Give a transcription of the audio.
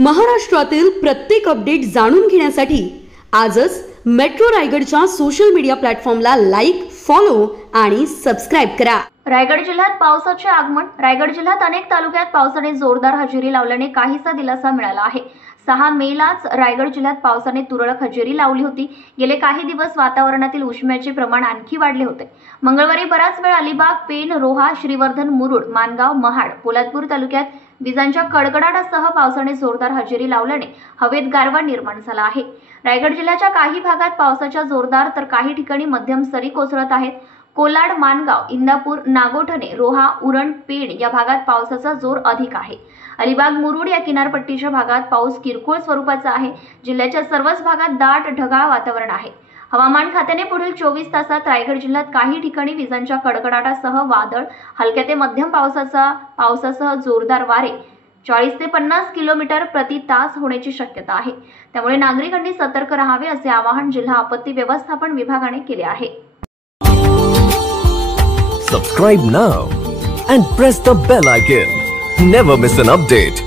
महाराष्ट्रातील प्रत्येक अपडेट जाणून घेण्यासाठी आजच मेट्रो रायगडच्या सोशल मीडिया प्लॅटफॉर्मला लाईक, फॉलो आणि सबस्क्राइब करा। रायगड जिल्ह्यात पावसाचे आगमन। रायगड जिल्ह्यात अनेक तालुक्यात पावसाने जोरदार हजेरी लावल्याने काहीसा दिलासा मिळाला आहे। 6 मेलाच रायगड जिल्ह्यात पावसाने तुरळक हजेरी लावली होती। गेले काही दिवस वातावरणातील उष्म्याचे प्रमाण आणखी वाढले होते। मंगळवारी बराच वेळ अलिबाग, पेण, रोहा, श्रीवर्धन, मुरुड, मानगाव, महाड, पोलादपूर तालुक्यात विजांच्या कडकडाटासह पावसाने जोरदार हजेरी लावल्याने हवेत गारवा निर्माण झाला आहे। रायगड जिल्ह्याच्या काही भागात पावसाच्या जोरदार तर काही ठिकाणी मध्यम सरी कोसळत आहेत। कोलाड, मानगाव, इंदापूर, नागोठणे, रोहा, उरण, पेण या भागात पावसाचा जोर अधिक आहे। अलिबाग, मुरुड या किनारपट्टीच्या भागात पाऊस किरकोळ स्वरूपाचा आहे। जिल्ह्याच्या सर्वच भागात दाट ढगाळ वातावरण आहे। हवामान खात्याने पुढील 24 तासात रायगड जिल्ह्यात काही ठिकाणी विजांच्या कडकडाटासह वादळ, हलक्या ते मध्यम पावसासह जोरदार वारे 40 ते 50 किलोमीटर प्रति तास होण्याची शक्यता आहे। त्यामुळे नागरिकांनी सतर्क राहावे असे आवाहन जिल्हा आपत्ती व्यवस्थापन विभागाने केले आहे। Subscribe now and press the bell icon. Never miss an update.